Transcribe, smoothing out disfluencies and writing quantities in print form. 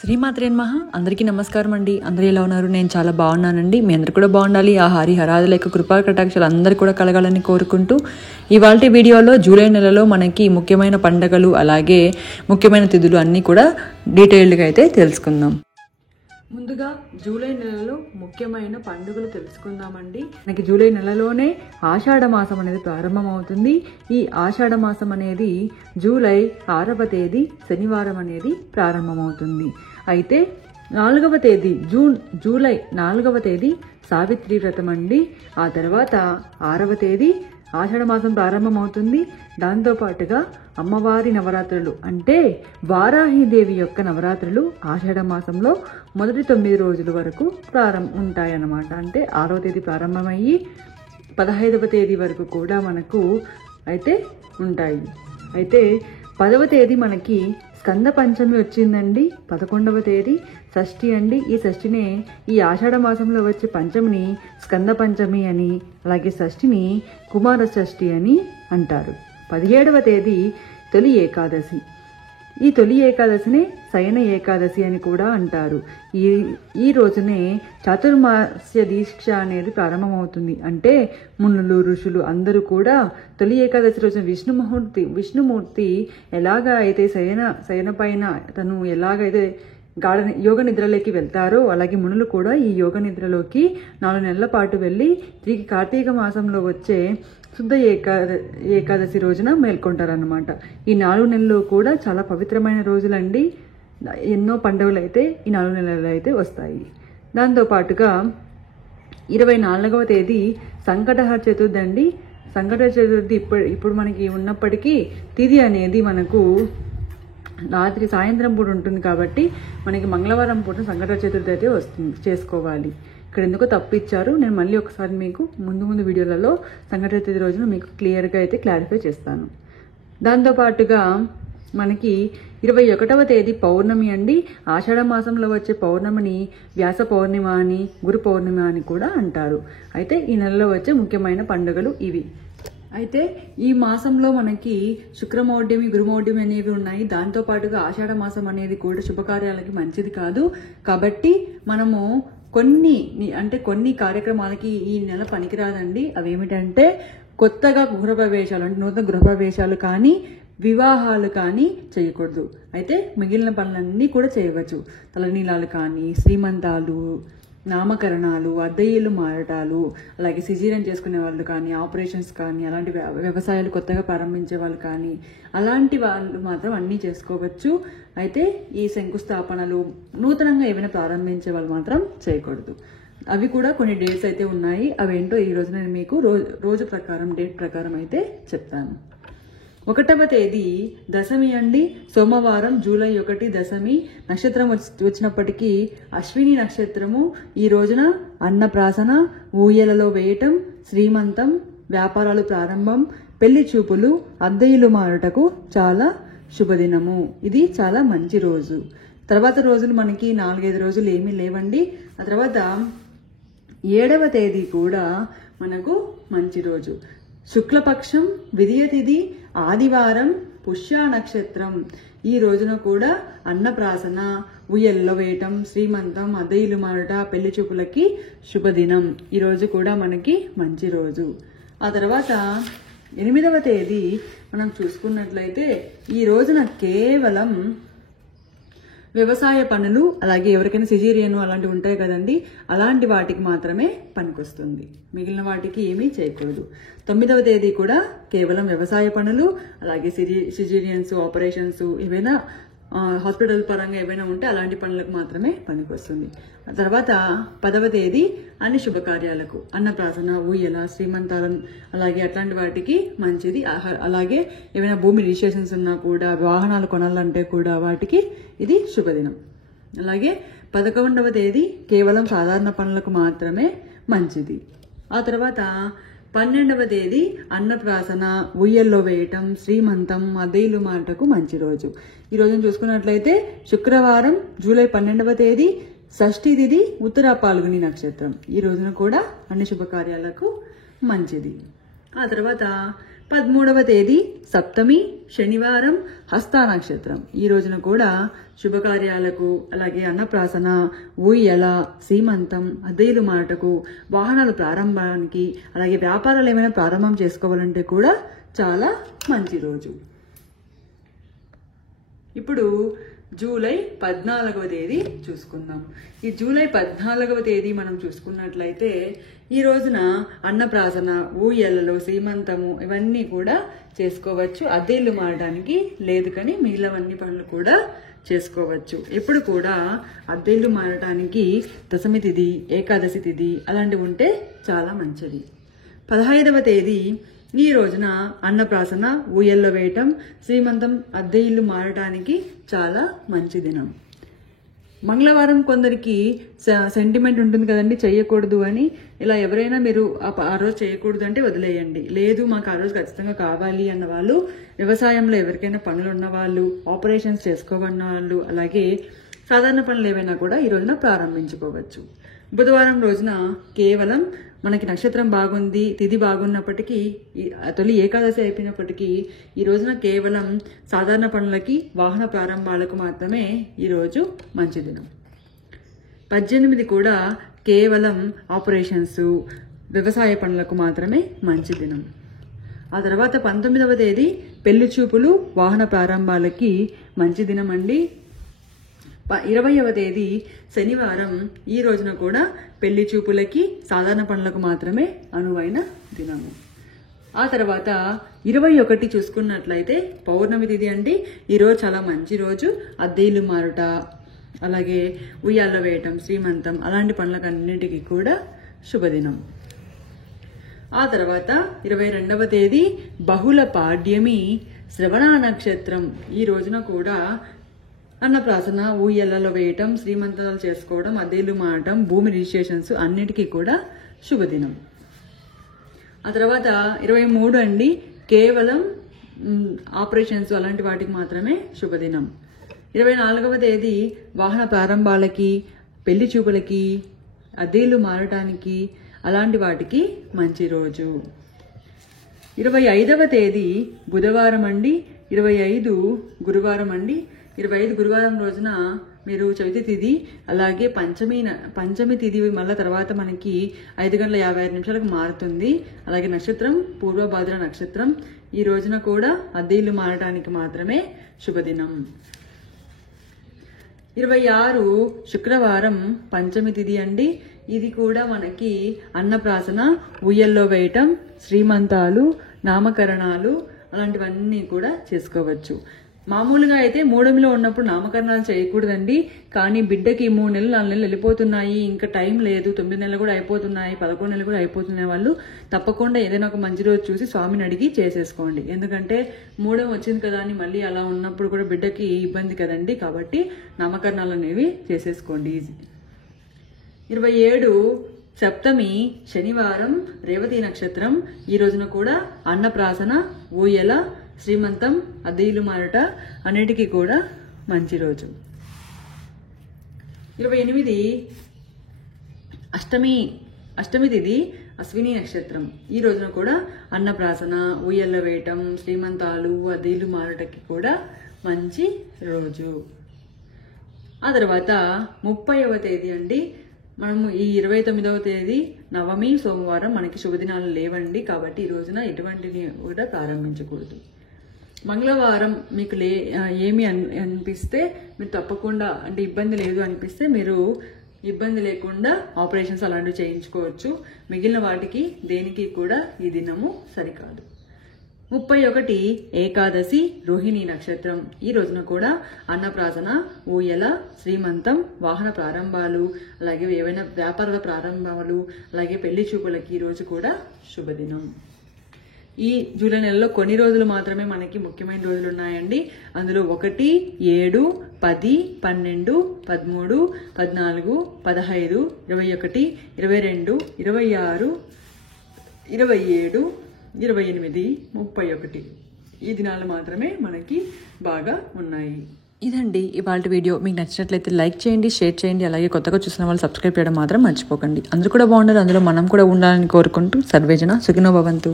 శ్రీమాత్రే నమః. అందరికీ నమస్కారం అండి. అందరూ ఎలా ఉన్నారు? నేను చాలా బాగున్నానండి. మీ అందరు కూడా బాగుండాలి. ఆ హరిహరాదుల యొక్క కృపా కటాక్షాలు అందరూ కూడా కలగాలని కోరుకుంటూ ఇవాల్టి వీడియోలో జూలై నెలలో మనకి ముఖ్యమైన పండుగలు అలాగే ముఖ్యమైన తిథులు అన్నీ కూడా డీటెయిల్డ్గా అయితే తెలుసుకుందాం. ముందుగా జూలై నెలలో ముఖ్యమైన పండుగలు తెలుసుకుందామండి. మనకి జూలై నెలలోనే ఆషాఢ మాసం అనేది ప్రారంభమవుతుంది. ఈ ఆషాఢ మాసం అనేది జూలై 6వ తేదీ శనివారం అనేది ప్రారంభమవుతుంది. అయితే 4వ తేదీ జూలై 4వ తేదీ సావిత్రి వ్రతం అండి. ఆ తర్వాత 6వ తేదీ ఆషాఢ మాసం ప్రారంభమవుతుంది. దాంతోపాటుగా అమ్మవారి నవరాత్రులు అంటే వారాహిదేవి యొక్క నవరాత్రులు ఆషాఢ మాసంలో మొదటి 9 రోజుల వరకు ఉంటాయన్నమాట. అంటే 6వ తేదీ ప్రారంభమయ్యి 15వ తేదీ వరకు కూడా మనకు అయితే ఉంటాయి. అయితే 10వ తేదీ మనకి స్కంద పంచమి వచ్చిందండి. 11వ తేదీ షష్ఠి అండి. ఈ షష్ఠినే ఈ ఆషాఢ మాసంలో వచ్చే పంచమిని స్కంద పంచమి అని, అలాగే షష్ఠిని కుమార షష్ఠి అని అంటారు. 17వ తేదీ తొలి ఏకాదశి. ఈ తొలి ఏకాదశినే శయన ఏకాదశి అని కూడా అంటారు. ఈ రోజునే చాతుర్మాస్య దీక్ష అనేది ప్రారంభమవుతుంది. అంటే మునులు ఋషులు అందరూ కూడా తొలి ఏకాదశి రోజున విష్ణుమూర్తి ఎలాగా అయితే శయన పైన తను ఎలాగైతే యోగ నిద్రలోకి వెళ్తారో అలాగే మునులు కూడా ఈ యోగ నిద్రలోకి 4 నెలల పాటు వెళ్ళి తిరిగి కార్తీక మాసంలో వచ్చే శుద్ధ ఏకాదశి రోజున మేల్కొంటారన్నమాట. ఈ 4 నెలలు కూడా చాలా పవిత్రమైన రోజులండి. ఎన్నో పండుగలు అయితే ఈ 4 నెలలు అయితే వస్తాయి. దాంతోపాటుగా 24వ తేదీ సంకటహర చతుర్థి అండి. సంకటహర చతుర్థి ఇప్పుడు మనకి ఉన్నప్పటికీ తిథి అనేది మనకు రాత్రి సాయంత్రం పూట ఉంటుంది కాబట్టి మనకి మంగళవారం పూట సంకటహర చతుర్థి అయితే చేసుకోవాలి. ఇక్కడ ఎందుకో తప్పిచ్చారు. నేను మళ్ళీ ఒకసారి మీకు ముందు వీడియోలలో సంకటహర చతుర్థి రోజున మీకు క్లియర్గా అయితే క్లారిఫై చేస్తాను. దాంతోపాటుగా మనకి 21వ తేదీ పౌర్ణమి అండి. ఆషాఢ మాసంలో వచ్చే పౌర్ణమిని వ్యాస పౌర్ణిమ అని, గురు పౌర్ణిమ అని కూడా అంటారు. అయితే ఈ నెలలో వచ్చే ముఖ్యమైన పండుగలు ఇవి. అయితే ఈ మాసంలో మనకి శుక్రమౌఢ్యమి, గురుమౌఢ్యమి అనేవి ఉన్నాయి. దాంతోపాటుగా ఆషాఢ మాసం అనేది కూడా శుభకార్యాలకి మంచిది కాదు. కాబట్టి మనము కొన్ని కార్యక్రమాలకి ఈ నెల పనికిరాదండి. అవేమిటంటే కొత్తగా గృహప్రవేశాలు అంటే నూతన గృహప్రవేశాలు కానీ వివాహాలు కానీ చేయకూడదు. అయితే మిగిలిన పనులన్నీ కూడా చేయవచ్చు. తలనీలాలు కానీ, శ్రీమంతాలు, నామకరణాలు, అద్దె ఇల్లు మారటాలు, అలాగే సిజేరియన్ చేసుకునే వాళ్ళు కానీ, ఆపరేషన్స్ కానీ, అలాంటి వ్యవసాయాలు కొత్తగా ప్రారంభించే వాళ్ళు కానీ అలాంటి వాళ్ళు మాత్రం అన్నీ చేసుకోవచ్చు. అయితే ఈ శంకుస్థాపనలు నూతనంగా ఏమైనా ప్రారంభించే వాళ్ళు మాత్రం చేయకూడదు. అవి కూడా కొన్ని డేట్స్ అయితే ఉన్నాయి. అవేంటో ఈ రోజు నేను మీకు రోజు ప్రకారం డేట్ ప్రకారం అయితే చెప్తాను. 1వ తేదీ దశమి అండి. సోమవారం జూలై 1 దశమి. నక్షత్రం వచ్చినప్పటికీ అశ్విని నక్షత్రము. ఈ రోజున అన్నప్రాసన, ఊయలలో వేయటం, శ్రీమంతం, వ్యాపారాలు ప్రారంభం, పెళ్లి చూపులు, అద్దె ఇల్లు మారుటకు చాలా శుభదినము. ఇది చాలా మంచి రోజు. తర్వాత రోజులు మనకి 4-5 రోజులు ఏమీ లేవండి. ఆ తర్వాత 7వ తేదీ కూడా మనకు మంచి రోజు. శుక్లపక్షం, విదియ తిథి, ఆదివారం, పుష్య నక్షత్రం. ఈ రోజున కూడా అన్నప్రాసన, ఉయ్యల్లో వేయటం, శ్రీమంతం, అద్దె ఇల్లు మారుట, పెళ్లి చూపులకి శుభదినం. ఈ రోజు కూడా మనకి మంచి రోజు. ఆ తర్వాత 8వ తేదీ మనం చూసుకున్నట్లయితే ఈ రోజున కేవలం వ్యవసాయ పనులు, అలాగే ఎవరికైనా సిజేరియన్ అలాంటివి ఉంటాయి కదండి, అలాంటి వాటికి మాత్రమే పనికొస్తుంది. మిగిలిన వాటికి ఏమీ చేయకూడదు. 9వ తేదీ కూడా కేవలం వ్యవసాయ పనులు, అలాగే సిజేరియన్స్, ఆపరేషన్స్, ఏవైనా హాస్పిటల్ పరంగా ఏవైనా ఉంటే అలాంటి పనులకు మాత్రమే పనికొస్తుంది. ఆ తర్వాత 10వ తేదీ అన్ని శుభకార్యాలకు, అన్నప్రాసన, ఊయల, శ్రీమంతాలను, అలాగే అట్లాంటి వాటికి మంచిది. అలాగే ఏమైనా భూమి రిజిస్ట్రేషన్స్ ఉన్నా కూడా, వాహనాలు కొనాలంటే కూడా వాటికి ఇది శుభదినం. అలాగే 11వ తేదీ కేవలం సాధారణ పనులకు మాత్రమే మంచిది. ఆ తర్వాత 12వ తేదీ అన్నప్రాసన, ఉయ్యల్లో వేయటం, శ్రీమంతం, అద్దె ఇల్లు మారుటకు మంచి రోజు. ఈ రోజును చూసుకున్నట్లయితే శుక్రవారం జూలై 12వ తేదీ షష్ఠి తిథి, ఉత్తర పాల్గొని నక్షత్రం. ఈ రోజున కూడా అన్ని శుభకార్యాలకు మంచిది. ఆ తర్వాత 13వ తేదీ సప్తమి శనివారం హస్త నక్షత్రం. ఈ రోజున కూడా శుభకార్యాలకు, అలాగే అన్నప్రాసన, ఊయల, సీమంతం, అద్దెలు మాటకు, వాహనాల ప్రారంభానికి, అలాగే వ్యాపారాలు ఏమైనా ప్రారంభం చేసుకోవాలంటే కూడా చాలా మంచి రోజు. ఇప్పుడు జూలై 14వ తేదీ చూసుకుందాం. ఈ జూలై 14వ తేదీ మనం చూసుకున్నట్లయితే ఈ రోజున అన్నప్రాసన, ఊయలలో, సీమంతము ఇవన్నీ కూడా చేసుకోవచ్చు. అద్దెలు మారడానికి లేదు, కానీ మిగిలినవన్నీ పనులు కూడా చేసుకోవచ్చు. ఇప్పుడు కూడా అద్దెలు మారటానికి దశమి తిథి, ఏకాదశి తిథి అలాంటివి ఉంటే చాలా మంచిది. 15వ తేదీ ఈ రోజున అన్నప్రాసన, ఊయల్లో వేయటం, శ్రీమంతం, అద్దె ఇల్లు మారటానికి చాలా మంచి దినం. మంగళవారం కొందరికి సెంటిమెంట్ ఉంటుంది కదండి, చేయకూడదు అని. ఇలా ఎవరైనా మీరు ఆ రోజు చేయకూడదు అంటే వదిలేయండి. లేదు మాకు ఆ రోజు ఖచ్చితంగా కావాలి అన్న వాళ్ళు, వ్యవసాయంలో ఎవరికైనా పనులు ఉన్న వాళ్ళు, ఆపరేషన్స్ చేసుకోవన్న వాళ్ళు, అలాగే సాధారణ పనులు ఏవైనా కూడా ఈ రోజున ప్రారంభించుకోవచ్చు. బుధవారం రోజున కేవలం మనకి నక్షత్రం బాగుంది, తిథి బాగున్నప్పటికీ, తొలి ఏకాదశి అయిపోయినప్పటికీ ఈ రోజున కేవలం సాధారణ పనులకి, వాహన ప్రారంభాలకు మాత్రమే ఈరోజు మంచి దినం. 18 కూడా కేవలం ఆపరేషన్స్, వ్యవసాయ పనులకు మాత్రమే మంచి దినం. ఆ తర్వాత 19వ తేదీ పెళ్లి చూపులు, వాహన ప్రారంభాలకి మంచి దినం అండి. 20వ తేదీ శనివారం. ఈ రోజున కూడా పెళ్లి చూపులకి, సాధారణ పనులకు మాత్రమే అనువైన దినము. ఆ తర్వాత 21 చూసుకున్నట్లయితే పౌర్ణమి తిథి అండి. ఈరోజు చాలా మంచి రోజు. అద్దెలు మారుట, అలాగే ఉయ్యాల్లో వేయటం, శ్రీమంతం అలాంటి పనులకు అన్నింటికి కూడా శుభదినం. ఆ తర్వాత 22వ తేదీ బహుళ పాడ్యమి, శ్రవణ నక్షత్రం. ఈ రోజున కూడా అన్నప్రాసన, ఊయలలో వేయటం, శ్రీమంతాలు చేసుకోవడం, అద్దెలు మారటం, భూమి రిజిస్ట్రేషన్స్ అన్నిటికీ కూడా శుభదినం. ఆ తర్వాత 23 అండి, కేవలం ఆపరేషన్స్ అలాంటి వాటికి మాత్రమే శుభదినం. 24వ తేదీ వాహన ప్రారంభాలకి, పెళ్లి చూపులకి, అద్దెలు మారటానికి అలాంటి వాటికి మంచి రోజు. 25వ తేదీ బుధవారం అండి. 25 గురువారం అండి. 25 గురువారం రోజున మీరు చవితి తిథి, అలాగే పంచమి తిథి మళ్ళీ తర్వాత మనకి 5:55 మారుతుంది. అలాగే నక్షత్రం పూర్వభాద్ర నక్షత్రం. ఈ రోజున కూడా అద్దెలు మారటానికి మాత్రమే శుభదినం. 26 శుక్రవారం పంచమి తిథి అండి. ఇది కూడా మనకి అన్నప్రాసన, ఊయల్లో వేయటం, శ్రీమంతాలు, నామకరణాలు అలాంటివన్నీ కూడా చేసుకోవచ్చు. మామూలుగా అయితే మూడమిలో ఉన్నప్పుడు నామకరణాలు చేయకూడదండి. కానీ బిడ్డకి 3 నెలలు 4 నెలలు వెళ్ళిపోతున్నాయి, ఇంకా టైం లేదు, 9 నెలలు కూడా అయిపోతున్నాయి, 11 నెలలు కూడా అయిపోతున్నాయి వాళ్ళు తప్పకుండా ఏదైనా ఒక మంచి రోజు చూసి స్వామిని అడిగి చేసేసుకోండి. ఎందుకంటే మూడం వచ్చింది కదా అని మళ్ళీ అలా ఉన్నప్పుడు కూడా బిడ్డకి ఇబ్బంది కదండి. కాబట్టి నామకరణాలు అనేవి చేసేసుకోండి ఈజీ. 27 సప్తమి శనివారం, రేవతి నక్షత్రం. ఈ రోజున కూడా అన్నప్రాసన, ఊయల, శ్రీమంతం, అద్దెలు మారట అన్నిటికీ కూడా మంచి రోజు. 28 అష్టమి తిథి అశ్విని నక్షత్రం. ఈ రోజున కూడా అన్నప్రాసన, ఊయల్ల వేయటం, శ్రీమంతాలు, అద్దెలు మారటకి కూడా మంచి రోజు. ఆ తర్వాత 30వ తేదీ అండి. మనము ఈ 29వ తేదీ నవమి సోమవారం మనకి శుభదినాలు లేవండి. కాబట్టి ఈ రోజున ఎటువంటిని కూడా ప్రారంభించకూడదు. మంగళవారం మీకు ఏమి అనిపిస్తే మీరు తప్పకుండా, అంటే ఇబ్బంది లేదు అనిపిస్తే మీరు ఇబ్బంది లేకుండా ఆపరేషన్స్ అలాంటివి చేయించుకోవచ్చు. మిగిలిన వాటికి దేనికి కూడా ఈ దినము సరికాదు. 31 ఏకాదశి రోహిణి నక్షత్రం. ఈ రోజున కూడా అన్నప్రాసన, ఊయల, శ్రీమంతం, వాహన ప్రారంభాలు, అలాగే ఏవైనా వ్యాపారాల ప్రారంభాలు, అలాగే పెళ్లి చూపులకి ఈ రోజు కూడా శుభదినం. ఈ జూలై నెలలో కొన్ని రోజులు మాత్రమే మనకి ముఖ్యమైన రోజులు ఉన్నాయండి. అందులో 1, 7, 10, 12, 13, 14, 15, 21, 22, 26, 27, 28, 31 ఈ దినాలు మాత్రమే మనకి బాగా ఉన్నాయి. ఇదండి ఇవాళ వీడియో. మీకు నచ్చినట్లయితే లైక్ చేయండి, షేర్ చేయండి, అలాగే కొత్తగా చూసిన వాళ్ళు సబ్స్క్రైబ్ చేయడం మాత్రం మర్చిపోకండి. అందరూ కూడా బాగుండాలి, అందులో మనం కూడా ఉండాలని కోరుకుంటూ సర్వేజన సుఖినో భవంతు.